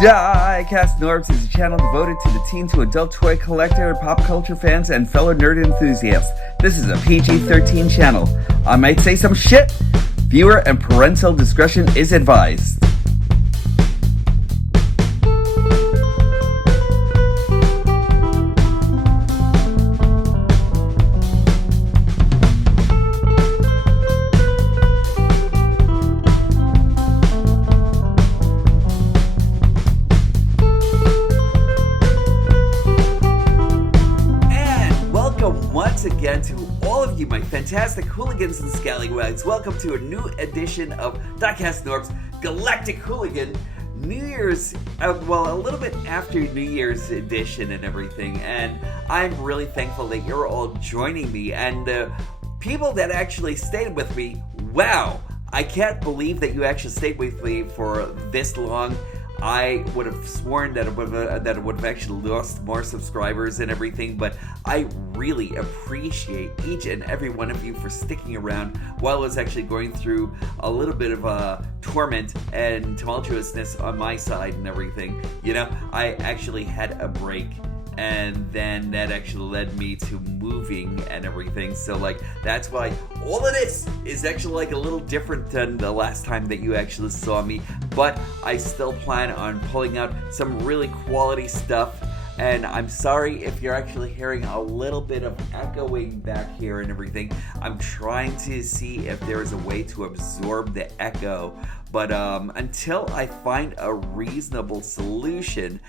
DIECAST NORBZ is a channel devoted to the teen to adult toy collector, pop culture fans, and fellow nerd enthusiasts. This is a PG-13 channel. I might say some shit. Viewer and parental discretion is advised. Once again to all of you, my fantastic hooligans and scallywags, welcome to a new edition of DIECAST NORBZ Galactic Hooligan New Year's, a little bit after New Year's edition and everything, and I'm really thankful that you're all joining me, and the people that actually stayed with me, wow, I can't believe that you actually stayed with me for this long. I would have sworn that it would have actually lost more subscribers and everything, but I really appreciate each and every one of you for sticking around while I was actually going through a little bit of torment and tumultuousness on my side and everything. You know, I actually had a break, and then that actually led me to moving and everything, so that's why all of this is actually a little different than the last time that you actually saw me, but I still plan on pulling out some really quality stuff. And I'm sorry if you're actually hearing a little bit of echoing back here and everything. I'm trying to see if there is a way to absorb the echo, but until I find a reasonable solution,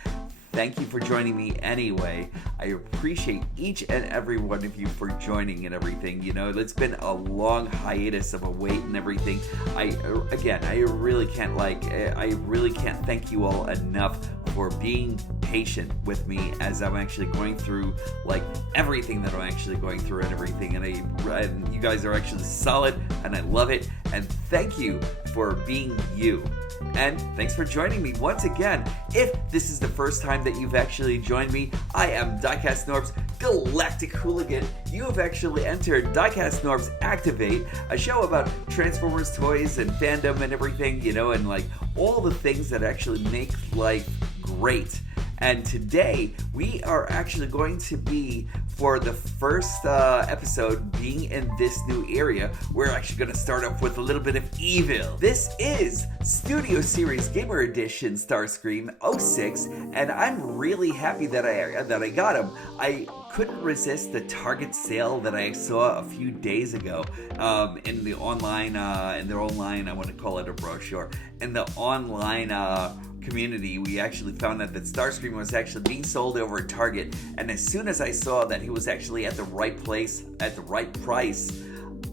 thank you for joining me anyway. I appreciate each and every one of you for joining and everything. You know, it's been a long hiatus of a wait and everything. I really can't thank you all enough for being patient with me as I'm actually going through everything that I'm actually going through and everything. And you guys are actually solid, and I love it. And thank you for being you. And thanks for joining me once again. If this is the first time that you've actually joined me, I am DIECAST NORBZ Galactic Hooligan. You have actually entered DIECAST NORBZ Activate, a show about Transformers toys and fandom and everything, you know, and all the things that actually make life great. And today we are actually going to be, for the first episode being in this new area, we're actually going to start off with a little bit of evil. This is Studio Series Gamer Edition Starscream 06, and I'm really happy that I got him. I couldn't resist the Target sale that I saw a few days ago in their online, I want to call it a brochure, in the online community. We actually found out that Starscream was actually being sold over at Target, and as soon as I saw that he was actually at the right place at the right price,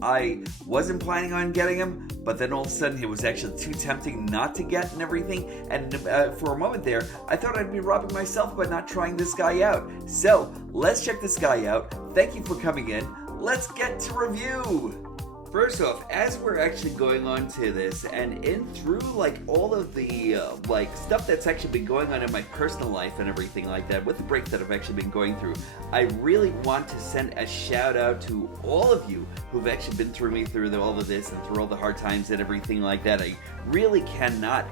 I wasn't planning on getting him, but then all of a sudden it was actually too tempting not to get and everything, and for a moment there I thought I'd be robbing myself by not trying this guy out. So let's check this guy out. Thank you for coming in. Let's get to review. First off, as we're actually going on to this, and through all of the stuff that's actually been going on in my personal life and everything like that, with the break that I've actually been going through, I really want to send a shout out to all of you who've actually been through me through all of this and through all the hard times and everything like that. I really cannot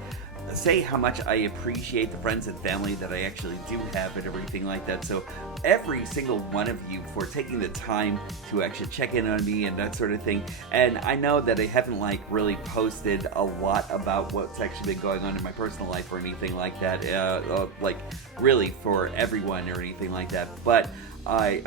say how much I appreciate the friends and family that I actually do have and everything like that. So every single one of you for taking the time to actually check in on me and that sort of thing. And I know that I haven't really posted a lot about what's actually been going on in my personal life or anything like that, really for everyone or anything like that, but I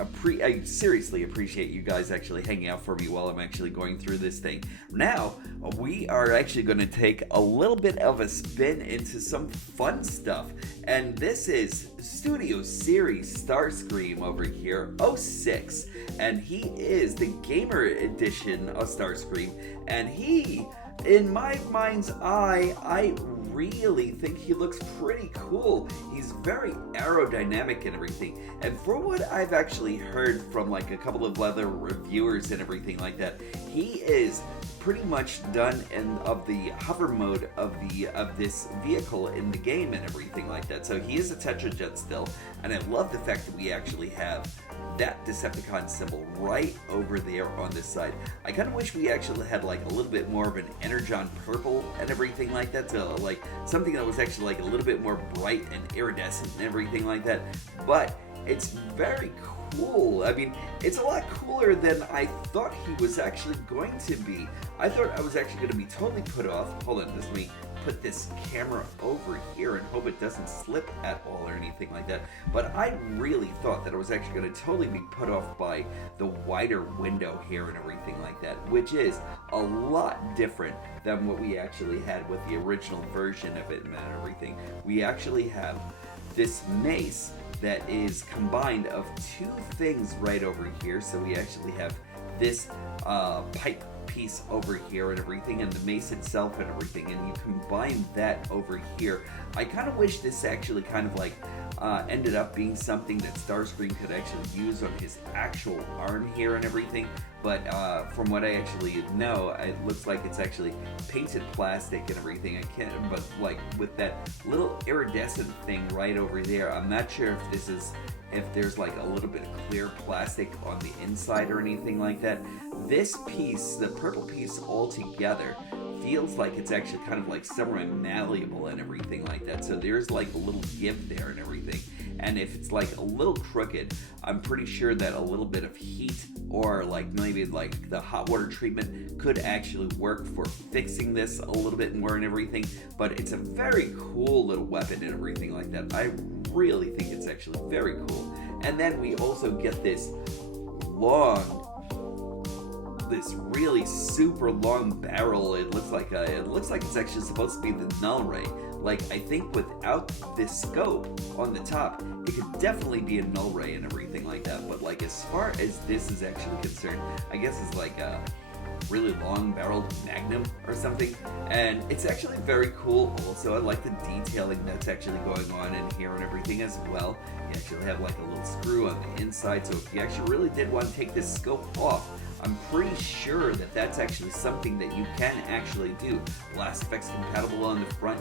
seriously appreciate you guys actually hanging out for me while I'm actually going through this thing. Now, we are actually going to take a little bit of a spin into some fun stuff. And this is Studio Series Starscream over here, 06. And he is the Gamer Edition of Starscream. And he, in my mind's eye, I really think he looks pretty cool. He's very aerodynamic and everything. And for what I've actually heard from a couple of other reviewers and everything like that, he is pretty much done of the hover mode of this vehicle in the game and everything like that. So he is a Tetrajet still, and I love the fact that we actually have that Decepticon symbol right over there on this side. I kind of wish we actually had like a little bit more of an Energon purple and everything like that, so like something that was actually like a little bit more bright and iridescent and everything like that. But it's very cool. I mean, it's a lot cooler than I thought he was actually going to be. I thought I was actually going to be totally put off. Hold on, let me put this camera over here and hope it doesn't slip at all or anything like that. But I really thought that I was actually going to totally be put off by the wider window here and everything like that, which is a lot different than what we actually had with the original version of it and everything. We actually have this mace that is combined of two things right over here. So we actually have this pipe piece over here and everything, and the mace itself and everything, and you combine that over here. I kind of wish this actually kind of like ended up being something that Starscream could actually use on his actual arm here and everything, but from what I actually know, it looks like it's actually painted plastic and everything. I can't, but like with that little iridescent thing right over there, I'm not sure if this is, if there's like a little bit of clear plastic on the inside or anything like that. This piece, the purple piece all together, feels like it's actually kind of like somewhat malleable and everything like that. So there's like a little give there and everything. And if it's like a little crooked, I'm pretty sure that a little bit of heat or like maybe like the hot water treatment could actually work for fixing this a little bit more and everything. But it's a very cool little weapon and everything like that. I really think it's actually very cool. And then we also get this really super long barrel. It looks like it's actually supposed to be the null ray. Like, I think without this scope on the top, it could definitely be a null ray and everything like that. But like, as far as this is actually concerned, I guess it's like a really long barreled magnum or something, and it's actually very cool. Also, I like the detailing that's actually going on in here and everything as well. You actually have like a little screw on the inside, so if you actually really did want to take this scope off, I'm pretty sure that that's actually something that you can actually do. Blast effects compatible on the front,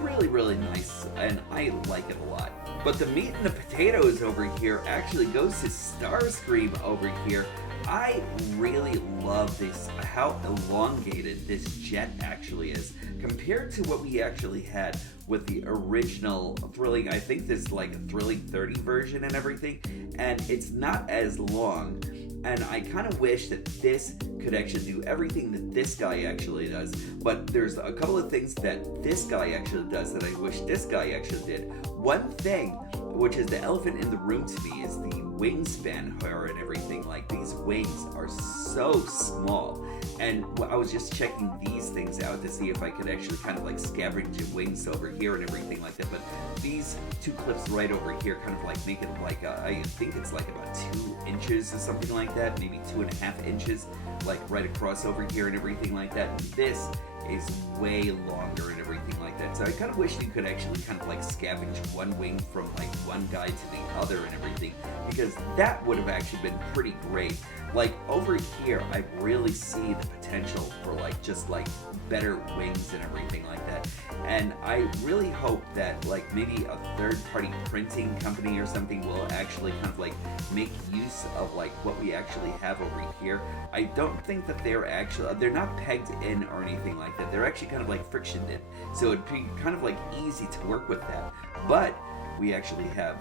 really nice, and I like it a lot. But the meat and the potatoes over here actually goes to Starscream over here. I really love this, how elongated this jet actually is compared to what we actually had with the original Thrilling. I think this is like a Thrilling 30 version and everything, and it's not as long. And I kind of wish that this could actually do everything that this guy actually does. But there's a couple of things that this guy actually does that I wish this guy actually did. One thing, which is the elephant in the room to me, is the wingspan here and everything. Like, these wings are so small. And I was just checking these things out to see if I could actually kind of like scavenge the wings over here and everything like that. But these two clips right over here kind of like make it like, I think it's like about 2 inches or something like that, maybe 2.5 inches, like right across over here and everything like that. And this is way longer and everything like that. So I kind of wish you could actually kind of like scavenge one wing from like one guy to the other and everything, because that would have actually been pretty great. Like over here, I really see the potential for like just like better wings and everything like that. And I really hope that like maybe a third-party printing company or something will actually kind of like make use of like what we actually have over here. I don't think that they're not pegged in or anything like that. They're actually kind of like frictioned in. So it'd be kind of like easy to work with that. But we actually have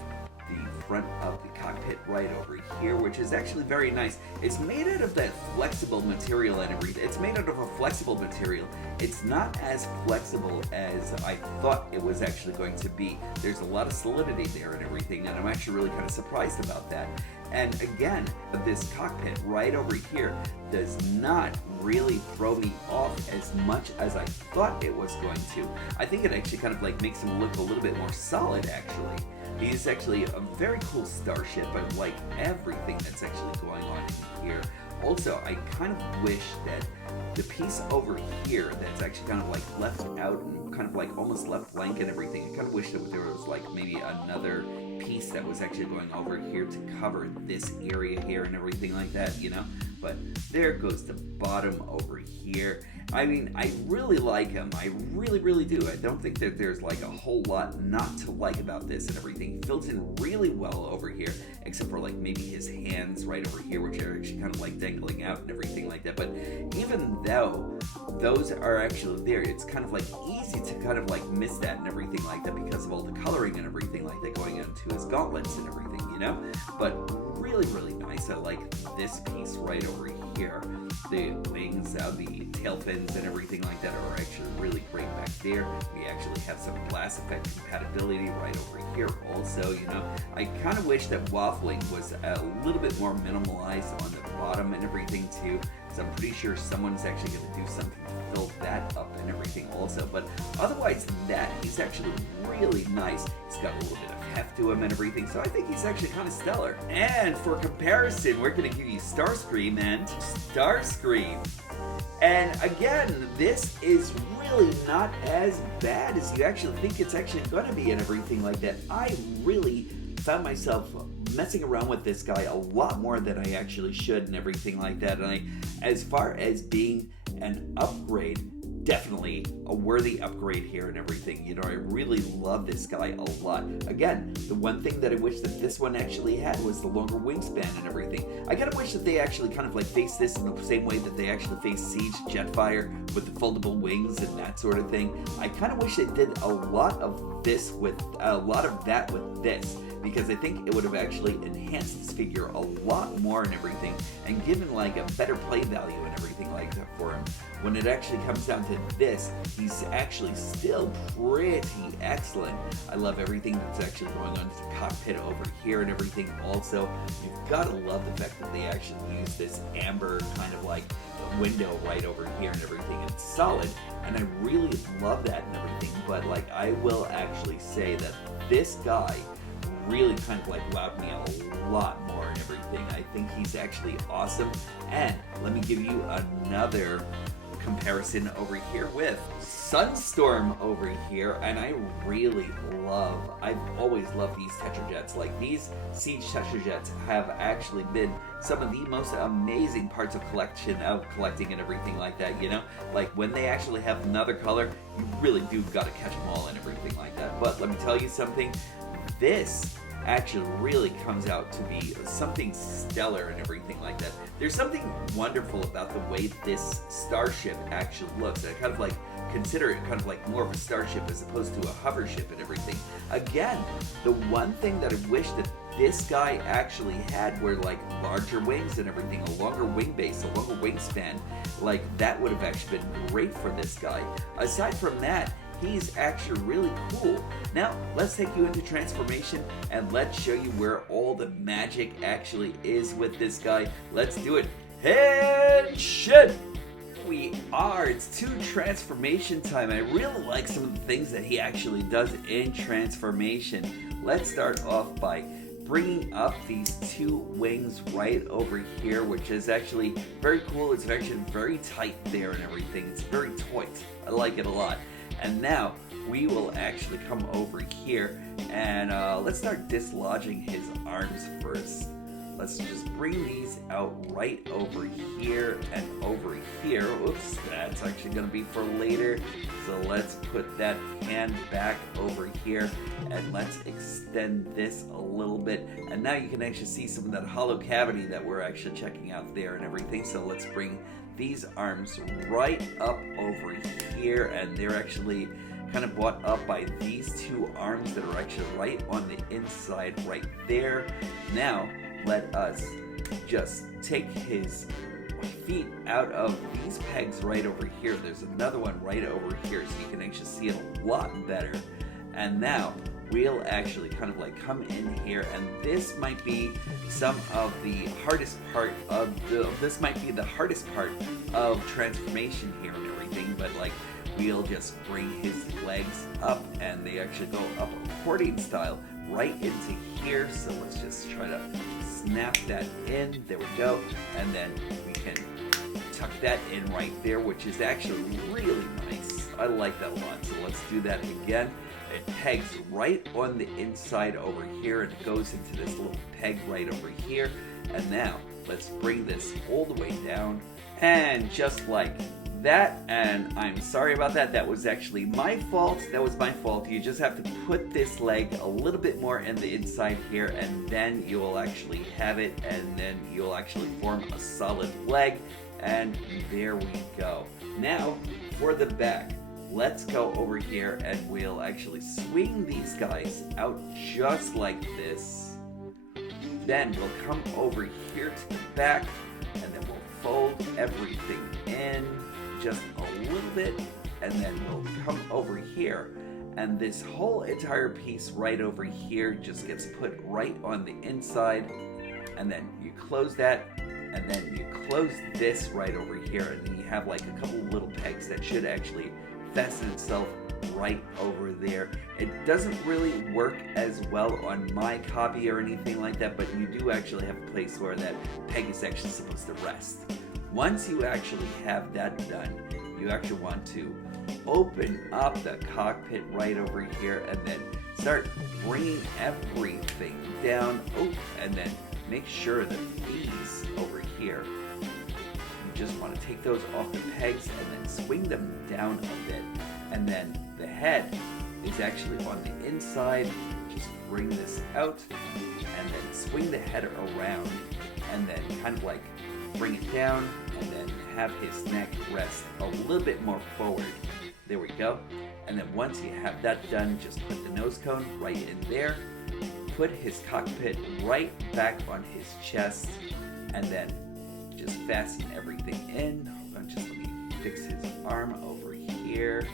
the front of the cockpit right over here, which is actually very nice. It's made out of that flexible material and everything. It's made out of a flexible material. It's not as flexible as I thought it was actually going to be. There's a lot of solidity there and everything, and I'm actually really kind of surprised about that. And again, this cockpit right over here does not really throw me off as much as I thought it was going to. I think it actually kind of like makes him look a little bit more solid actually. He's actually a very cool starship. I like everything that's actually going on in here. also, I kind of wish that the piece over here that's actually kind of like left out and kind of like almost left blank and everything, I kind of wish that there was like maybe another piece that was actually going over here to cover this area here and everything like that, you know? But there goes the bottom over here. I mean, I really like him. I really, really do. I don't think that there's like a whole lot not to like about this and everything. He fills in really well over here, except for like maybe his hands right over here, which are actually kind of like dangling out and everything like that. But even though those are actually there, it's kind of like easy to kind of like miss that and everything like that because of all the coloring and everything like that going into his gauntlets and everything, you know? But really, really nice. I like this piece right over here. The wings, the tail fins and everything like that are actually really great back there. We actually have some glass effect compatibility right over here also, you know. I kind of wish that waffling was a little bit more minimalized on the bottom and everything too, because I'm pretty sure someone's actually going to do something to fill that up and everything also. But otherwise than that, he's actually really nice. He's got a little bit of heft to him and everything, so I think he's actually kind of stellar. And for comparison, we're going to give you Starscream and Starscream. And again, this is really not as bad as you actually think it's actually going to be and everything like that. I really found myself messing around with this guy a lot more than I actually should and everything like that. And as far as being an upgrade, definitely a worthy upgrade here and everything. You know, I really love this guy a lot. Again, the one thing that I wish that this one actually had was the longer wingspan and everything. I kind of wish that they actually kind of like face this in the same way that they actually face Siege Jetfire with the foldable wings and that sort of thing. I kind of wish they did a lot of this with a lot of that with this, because I think it would have actually enhanced this figure a lot more and everything, and given like a better play value and everything like that for him. When it actually comes down to this, he's actually still pretty excellent. I love everything that's actually going on in the cockpit over here and everything also. You've got to love the fact that they actually use this amber kind of like window right over here and everything. It's solid, and I really love that and everything. But like, I will actually say that this guy really kind of like wowed me a lot more and everything. I think he's actually awesome. And let me give you another comparison over here with Sunstorm over here, and I've always loved these Tetrajets. Like, these Siege Tetrajets have actually been some of the most amazing parts of collecting and everything like that, you know? Like, when they actually have another color, you really do gotta catch them all and everything like that. But let me tell you something, this actually really comes out to be something stellar and everything like that. There's something wonderful about the way this starship actually looks. I kind of like consider it kind of like more of a starship as opposed to a hover ship and everything. Again, the one thing that I wish that this guy actually had were like larger wings and everything, a longer wing base, a longer wingspan. Like, that would have actually been great for this guy. Aside from that, he's actually really cool. Now, let's take you into transformation and let's show you where all the magic actually is with this guy. Let's do it. Headshot! It's 2 transformation time. I really like some of the things that he actually does in transformation. Let's start off by bringing up these 2 wings right over here, which is actually very cool. It's actually very tight there and everything. It's very tight. I like it a lot. And now we will actually come over here and let's start dislodging his arms first. Let's just bring these out right over here and over here. Oops, that's actually going to be for later. So let's put that hand back over here and let's extend this a little bit. And now you can actually see some of that hollow cavity that we're actually checking out there and everything. So let's bring these arms right up over here, and they're actually kind of brought up by these 2 arms that are actually right on the inside right there. Now let us just take his feet out of these pegs right over here. There's another one right over here, so you can actually see it a lot better. And now we'll actually kind of like come in here, and this might be some of the hardest part of transformation here and everything. But like, we'll just bring his legs up, and they actually go up accordion style right into here. So let's just try to snap that in. There we go. And then we can tuck that in right there, which is actually really nice. I like that a lot. So let's do that again. It pegs right on the inside over here, and it goes into this little peg right over here. And now let's bring this all the way down, and just like that. And I'm sorry about that. That was actually my fault. That was my fault. You just have to put this leg a little bit more in the inside here, and then you'll actually have it, and then you'll actually form a solid leg. And there we go. Now for the back, let's go over here and we'll actually swing these guys out just like this. Then we'll come over here to the back, and then we'll fold everything in just a little bit, and then we'll come over here, and this whole entire piece right over here just gets put right on the inside, and then you close that, and then you close this right over here, and then you have like a couple little pegs that should actually fasten itself right over there. It doesn't really work as well on my copy or anything like that, but you do actually have a place where that peg is actually supposed to rest. Once you actually have that done, you actually want to open up the cockpit right over here, and then start bringing everything down. Oh, and then make sure that these over here, you just want to take those off the pegs and then swing them down a bit. And then the head is actually on the inside. Just bring this out, and then swing the head around, and then kind of like bring it down, and then have his neck rest a little bit more forward. There we go. And then once you have that done, just put the nose cone right in there, put his cockpit right back on his chest, and then just fasten everything in. Hold on, just let me fix his arm over here.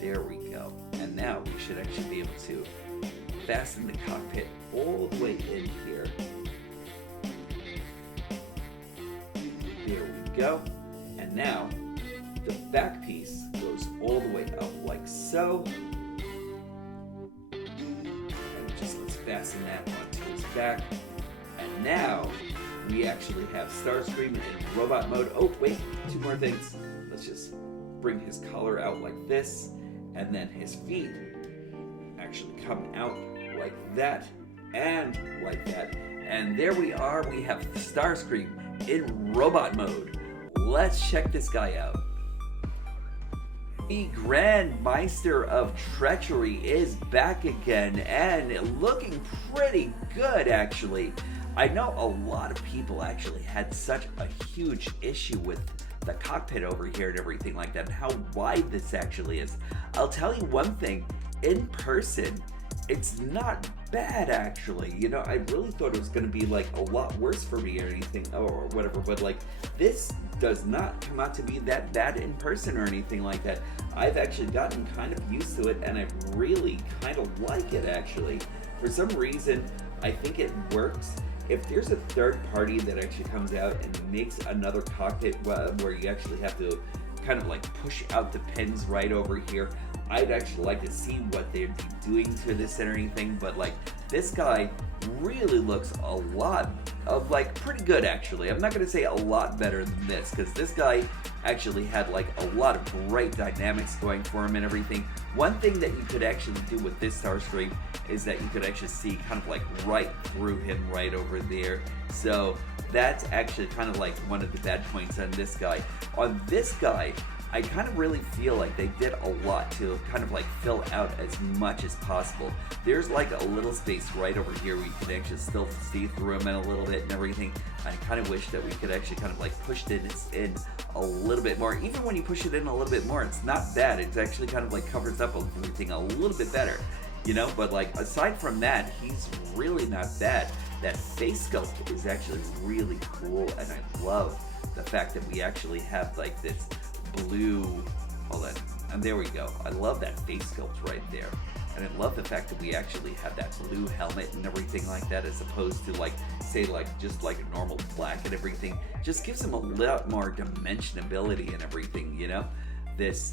There we go. And now we should actually be able to fasten the cockpit all the way in here. There we go. And now the back piece goes all the way up like so. And just let's fasten that onto his back. And now we actually have Starscream in robot mode. Oh, wait, two more things. Let's just bring his collar out like this, and then his feet actually come out like that and like that. And there we are. We have Starscream in robot mode. Let's check this guy out. The Grand Meister of Treachery is back again, and looking pretty good actually. I know a lot of people actually had such a huge issue with the cockpit over here and everything like that, and how wide this actually is. I'll tell you one thing, in person, it's not bad actually. You know, I really thought it was going to be like a lot worse for me or anything or whatever, but like this does not come out to be that bad in person or anything like that. I've actually gotten kind of used to it, and I really kind of like it actually. For some reason, I think it works. If there's a third party that actually comes out and makes another cockpit where you actually have to kind of like push out the pins right over here, I'd actually like to see what they'd be doing to this and anything, but like this guy really looks a lot of like pretty good actually. I'm not going to say a lot better than this, because this guy actually had like a lot of great dynamics going for him and everything. One thing that you could actually do with this Starscream is that you could actually see kind of like right through him right over there. So that's actually kind of like one of the bad points on this guy. On this guy, I kind of really feel like they did a lot to kind of like fill out as much as possible. There's like a little space right over here where you can actually still see through him in a little bit and everything. I kind of wish that we could actually kind of like push this in a little bit more. Even when you push it in a little bit more, it's not bad. It's actually kind of like covers up everything a little bit better, you know? But like aside from that, he's really not bad. That face sculpt is actually really cool, and I love the fact that we actually have like this blue, hold on, and there we go. I love that face sculpt right there, and I love the fact that we actually have that blue helmet and everything like that, as opposed to like say like just like a normal black and everything. Just gives him a lot more dimensionability and everything, you know. This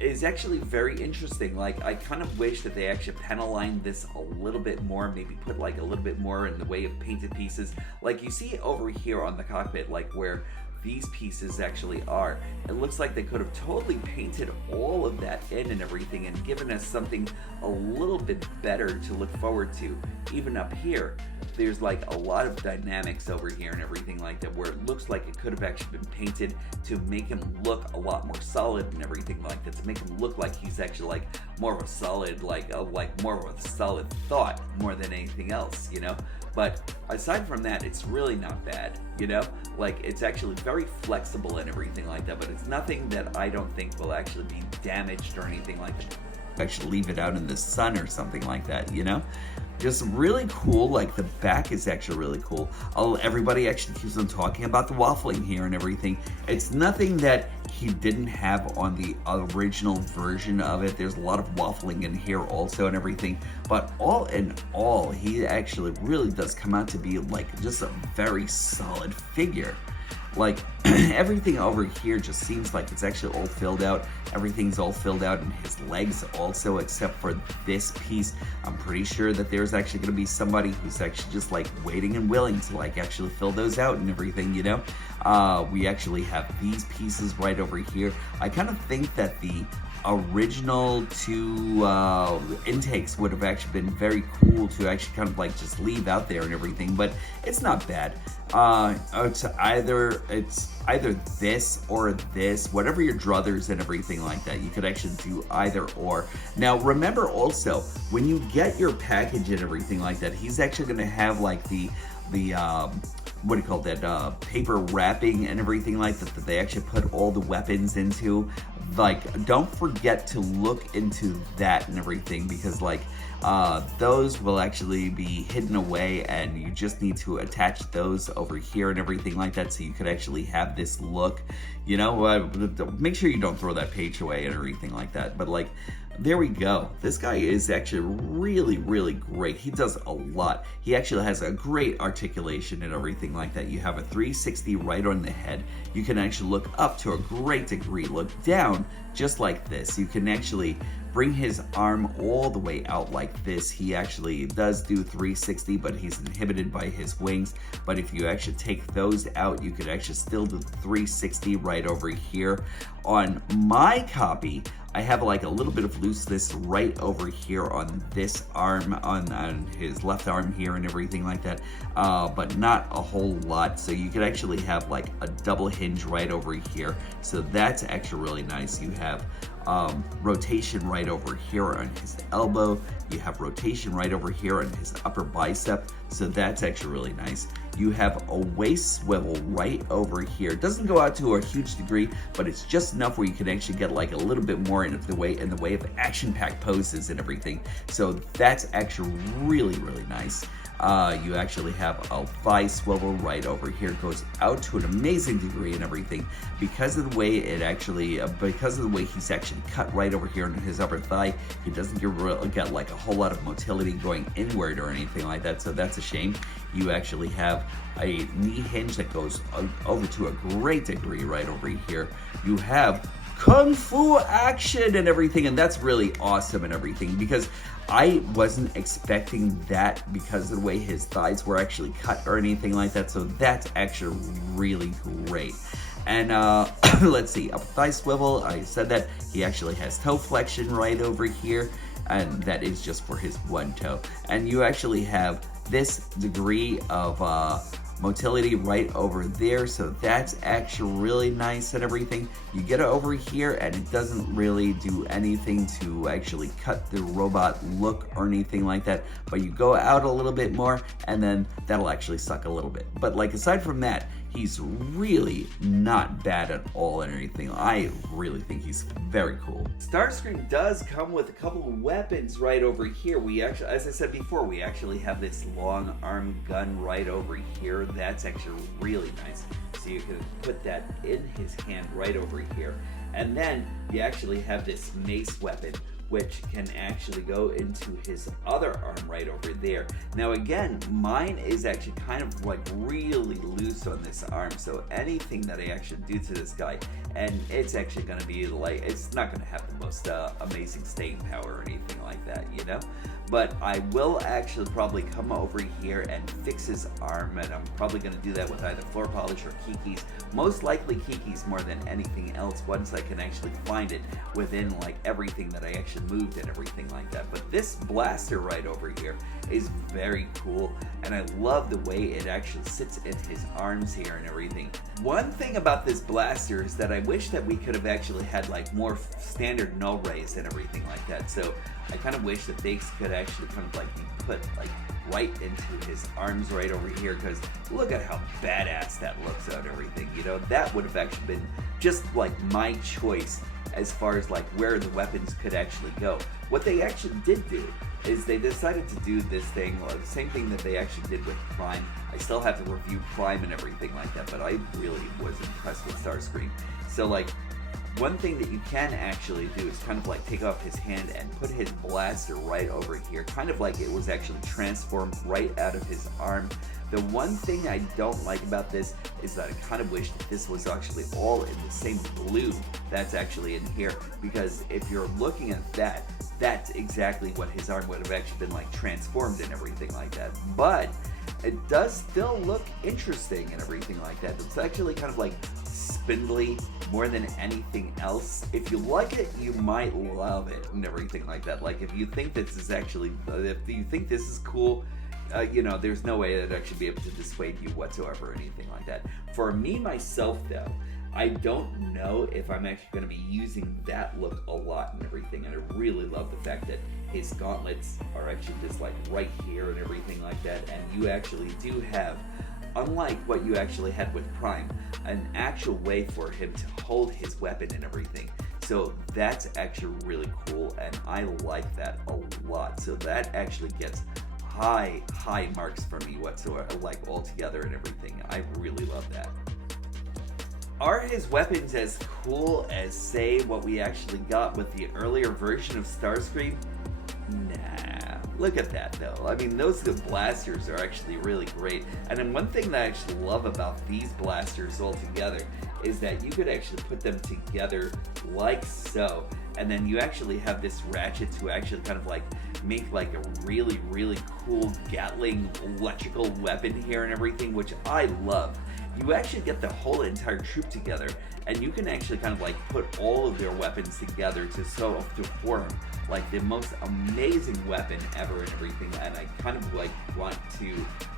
is actually very interesting. Like, I kind of wish that they actually pen aligned this a little bit more, maybe put like a little bit more in the way of painted pieces. Like you see over here on the cockpit, like where these pieces actually are. It looks like they could have totally painted all of that in and everything and given us something a little bit better to look forward to. Even up here, there's like a lot of dynamics over here and everything like that, where it looks like it could have actually been painted to make him look a lot more solid and everything like that, to make him look like he's actually like more of a solid, like more of a solid thought more than anything else, you know? But aside from that, it's really not bad, you know? Like, it's actually very flexible and everything like that, but it's nothing that I don't think will actually be damaged or anything like that. Actually leave it out in the sun or something like that, you know? Just really cool. Like, the back is actually really cool. Everybody actually keeps on talking about the waffling here and everything. It's nothing that he didn't have on the original version of it. There's a lot of waffling in here also and everything, but all in all, he actually really does come out to be like just a very solid figure. Like, everything over here just seems like it's actually all filled out. Everything's all filled out in his legs also, except for this piece. I'm pretty sure that there's actually going to be somebody who's actually just like waiting and willing to like actually fill those out and everything, you know? We actually have these pieces right over here. I kind of think that the original two intakes would have actually been very cool to actually kind of like just leave out there and everything, but it's not bad. It's either this or this, whatever your druthers and everything like that. You could actually do either or. Now remember also, when you get your package and everything like that, he's actually going to have like the what do you call that, paper wrapping and everything like that they actually put all the weapons into. Like, don't forget to look into that and everything, because like those will actually be hidden away, and you just need to attach those over here and everything like that, so you could actually have this look, you know. Make sure you don't throw that page away and everything like that, but like, there we go. This guy is actually really, really great. He does a lot. He actually has a great articulation and everything like that. You have a 360 right on the head. You can actually look up to a great degree. Look down just like this. You can actually bring his arm all the way out like this. He actually does do 360, but he's inhibited by his wings. But if you actually take those out, you could actually still do 360 right over here. On my copy, I have like a little bit of looseness right over here on this arm, on his left arm here and everything like that, but not a whole lot. So you could actually have like a double hinge right over here. So that's actually really nice. You have rotation right over here on his elbow. You have rotation right over here on his upper bicep. So that's actually really nice. You have a waist swivel right over here. It doesn't go out to a huge degree, but it's just enough where you can actually get like a little bit more in the way of action-packed poses and everything. So that's actually really, really nice. You actually have a thigh swivel right over here. It goes out to an amazing degree and everything, because of the way it actually, because of the way he's actually cut right over here on his upper thigh. He doesn't get like a whole lot of motility going inward or anything like that, so that's a shame. You actually have a knee hinge that goes over to a great degree right over here. You have kung fu action and everything, and that's really awesome and everything, because I wasn't expecting that because of the way his thighs were actually cut or anything like that, so that's actually really great. And let's see, up thigh swivel, I said that. He actually has toe flexion right over here, and that is just for his one toe. And you actually have this degree of motility right over there, so that's actually really nice and everything. You get it over here and it doesn't really do anything to actually cut the robot look or anything like that, but you go out a little bit more and then that'll actually suck a little bit. But like, aside from that, he's really not bad at all and anything. I really think he's very cool. Starscream does come with a couple of weapons right over here. We actually, as I said before, we actually have this long arm gun right over here. That's actually really nice. So you can put that in his hand right over here. And then you actually have this mace weapon which can actually go into his other arm right over there. Now again, mine is actually kind of like really loose on this arm, so anything that I actually do to this guy, and it's actually going to be like, it's not going to have the most amazing staying power or anything like that, you know? But I will actually probably come over here and fix his arm, and I'm probably going to do that with either floor polish or Kiki's. Most likely Kiki's more than anything else, once I can actually find it within like everything that I actually moved and everything like that. But this blaster right over here is very cool, and I love the way it actually sits in his arms here and everything. One thing about this blaster is that I wish that we could have actually had like more standard NORBZ and everything like that. So I kind of wish that they could actually kind of like be put like right into his arms right over here, because look at how badass that looks out and everything, you know? That would have actually been just like my choice as far as like where the weapons could actually go. What they actually did do is they decided to do this thing, or the same thing that they actually did with Prime. I still have to review Prime and everything like that, but I really was impressed with Starscream. So like, one thing that you can actually do is kind of like take off his hand and put his blaster right over here, kind of like it was actually transformed right out of his arm. The one thing I don't like about this is that I kind of wish that this was actually all in the same blue that's actually in here, because if you're looking at that, that's exactly what his arm would have actually been like transformed and everything like that. But it does still look interesting and everything like that. It's actually kind of like spindly more than anything else. If you like it, you might love it and everything like that. Like if you think this is actually, if you think this is cool, you know, there's no way that I should be able to dissuade you whatsoever or anything like that. For me, myself though, I don't know if I'm actually going to be using that look a lot and everything, and I really love the fact that his gauntlets are actually just like right here and everything like that, and you actually do have, unlike what you actually had with Prime, an actual way for him to hold his weapon and everything. So that's actually really cool, and I like that a lot. So that actually gets high marks for me whatsoever, like altogether and everything. I really love that. Are his weapons as cool as, say, what we actually got with the earlier version of Starscream? Nah. Look at that though. I mean, those blasters are actually really great. And then one thing that I actually love about these blasters altogether is that you could actually put them together like so. And then you actually have this ratchet to actually kind of like make like a really cool Gatling electrical weapon here and everything, which I love. You actually get the whole entire troop together, and you can actually kind of like put all of their weapons together to form like the most amazing weapon ever and everything. And I kind of like want to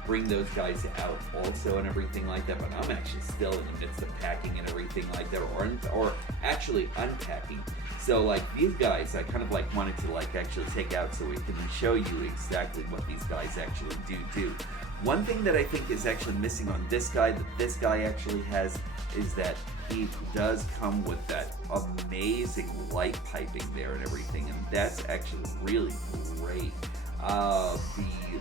bring those guys out also and everything like that, but I'm actually still in the midst of packing and everything like that, or actually unpacking. So like these guys, I kind of like wanted to like actually take out so we can show you exactly what these guys actually do. One thing that I think is actually missing on this guy that this guy actually has is that he does come with that amazing light piping there and everything, and that's actually really great. The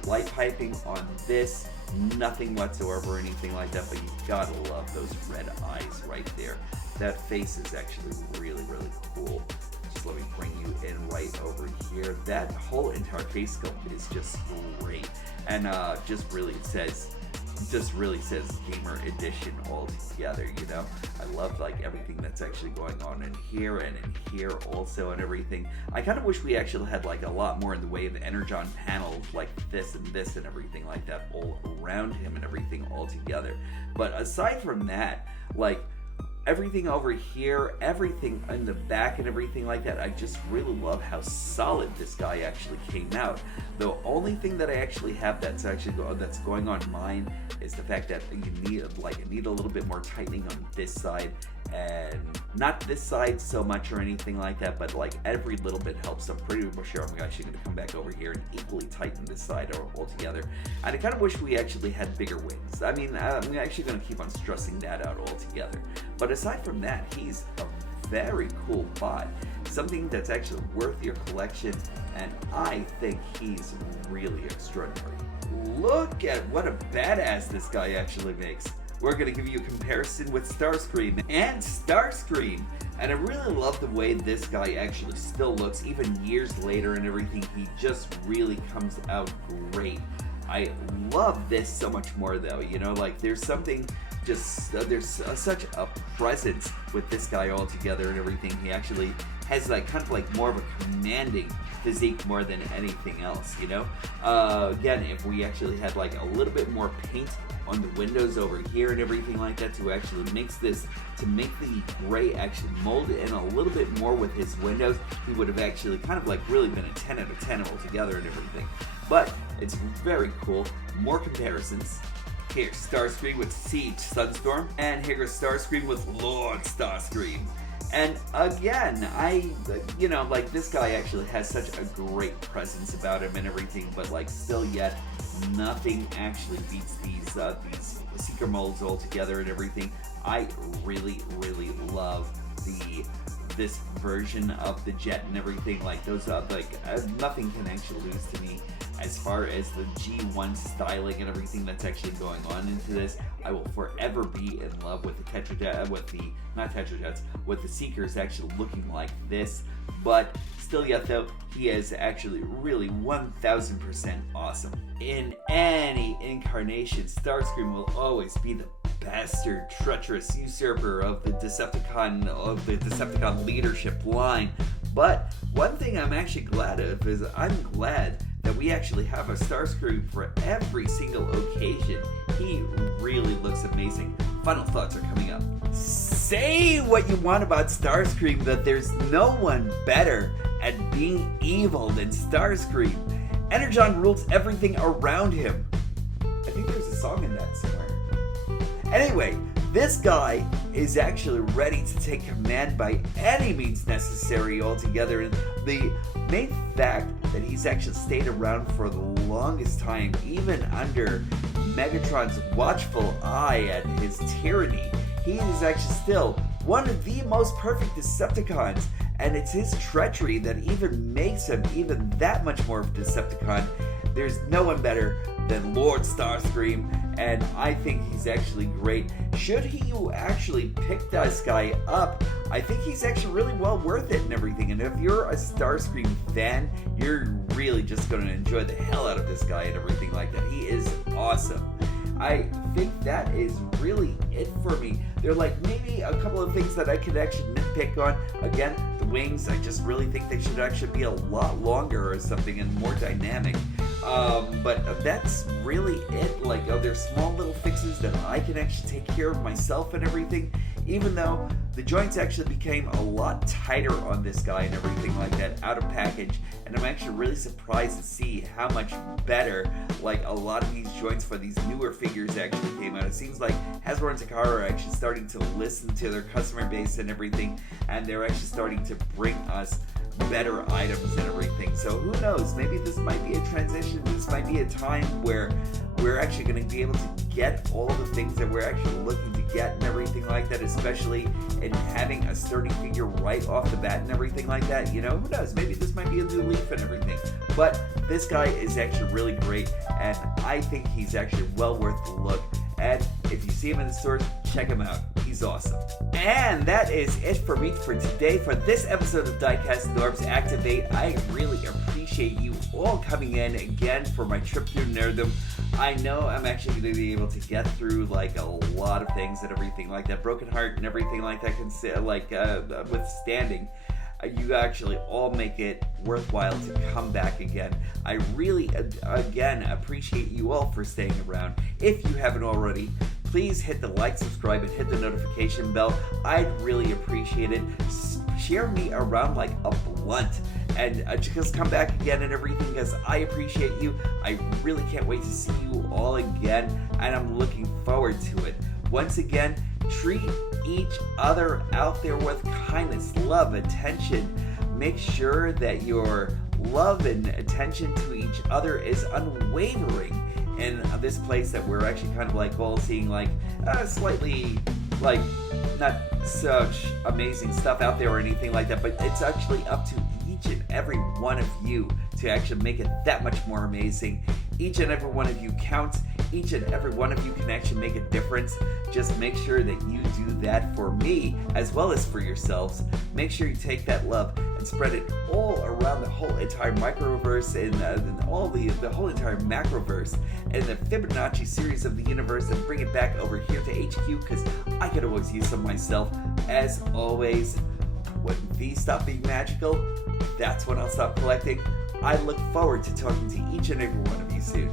light piping on this, nothing whatsoever or anything like that, but you gotta love those red eyes right there. That face is actually really cool. Just let me bring you in right over here. That whole entire face sculpt is just great, and just really says Gamer Edition all together, you know? I love like everything that's actually going on in here and in here also and everything. I kind of wish we actually had like a lot more in the way of energon panels like this and everything like that all around him and everything all together. But aside from that, like everything over here, everything in the back and everything like that, I just really love how solid this guy actually came out. The only thing that I actually have that's going on mine is the fact that you need a little bit more tightening on this side, and not this side so much or anything like that, but like every little bit helps. So I'm pretty sure I'm actually going to come back over here and equally tighten this side altogether. And I kind of wish we actually had bigger wings. I mean, I'm actually going to keep on stressing that out altogether. But aside from that, he's a very cool bot. Something that's actually worth your collection, and I think he's really extraordinary. Look at what a badass this guy actually makes. we're going to give you a comparison with Starscream and Starscream. And I really love the way this guy actually still looks, even years later and everything. He just really comes out great. I love this so much more though, you know, like there's something just, there's such a presence with this guy altogether and everything. He actually has like kind of like more of a commanding physique more than anything else, you know. Again, if we actually had like a little bit more paint on the windows over here and everything like that to actually mix this, to make the gray actually mold in a little bit more with his windows, he would have actually kind of like really been a 10 out of 10 altogether and everything. But it's very cool. More comparisons. Here's Starscream with Siege Sunstorm, and here goes Starscream with Lord Starscream. And again, you know, like this guy actually has such a great presence about him and everything, but like still yet, nothing actually beats these Seeker molds all together and everything. I really, really love this version of the jet and everything. Like those, nothing can actually lose to me. As far as the G1 styling and everything that's actually going on into this, I will forever be in love with the Tetrajet, with the Seekers actually looking like this. But still yet though, he is actually really 1000% awesome. In any incarnation, Starscream will always be the bastard, treacherous usurper of the Decepticon leadership line. But one thing I'm actually glad of is I'm glad that we actually have a Starscream for every single occasion. He really looks amazing. Final thoughts are coming up. Say what you want about Starscream, but there's no one better at being evil than Starscream. Energon rules everything around him. I think there's a song in that somewhere. Anyway, this guy is actually ready to take command by any means necessary altogether. And the main fact that he's actually stayed around for the longest time, even under Megatron's watchful eye at his tyranny, he is actually still one of the most perfect Decepticons. And it's his treachery that even makes him even that much more of a Decepticon. There's no one better than Lord Starscream, and I think he's actually great. Should he actually pick this guy up, I think he's actually really well worth it and everything. And if you're a Starscream fan, you're really just going to enjoy the hell out of this guy and everything like that. He is awesome. I think that is really it for me. There are like maybe a couple of things that I could actually nitpick on. Again, the wings, I just really think they should actually be a lot longer or something and more dynamic. But that's really it. Like, there's small little fixes that I can actually take care of myself and everything. Even though the joints actually became a lot tighter on this guy and everything like that out of package. And I'm actually really surprised to see how much better like a lot of these joints for these newer figures actually came out. It seems like Hasbro and Takara are actually starting to listen to their customer base and everything, and they're actually starting to bring us better items and everything. So who knows, maybe this might be a transition. This might be a time where we're actually going to be able to get all the things that we're actually looking to get and everything like that, especially in having a sturdy figure right off the bat and everything like that. You know, who knows, maybe this might be a new leaf and everything. But this guy is actually really great, and I think he's actually well worth the look. And if you see him in the stores, check him out. He's awesome. And that is it for me for today for this episode of DIECAST NORBZ Activate. I really appreciate you all coming in again for my trip through nerddom. I know I'm actually going to be able to get through like a lot of things and everything like that. Broken Heart and everything like that, withstanding. You actually all make it worthwhile to come back again. I really, again, appreciate you all for staying around. If you haven't already, please hit the like, subscribe, and hit the notification bell. I'd really appreciate it. Share me around like a blunt. And just come back again and everything, because I appreciate you. I really can't wait to see you all again, and I'm looking forward to it. Once again, treat each other out there with kindness, love, attention. Make sure that your love and attention to each other is unwavering in this place that we're actually kind of like all seeing like slightly like not such amazing stuff out there or anything like that, but it's actually up to each each and every one of you to actually make it that much more amazing. Each and every one of you counts. Each and every one of you can actually make a difference. Just make sure that you do that for me as well as for yourselves. Make sure you take that love and spread it all around the whole entire microverse and all the whole entire macroverse and the Fibonacci series of the universe, and bring it back over here to HQ, because I could always use some myself. As always, when these stop being magical, that's when I'll stop collecting. I look forward to talking to each and every one of you soon.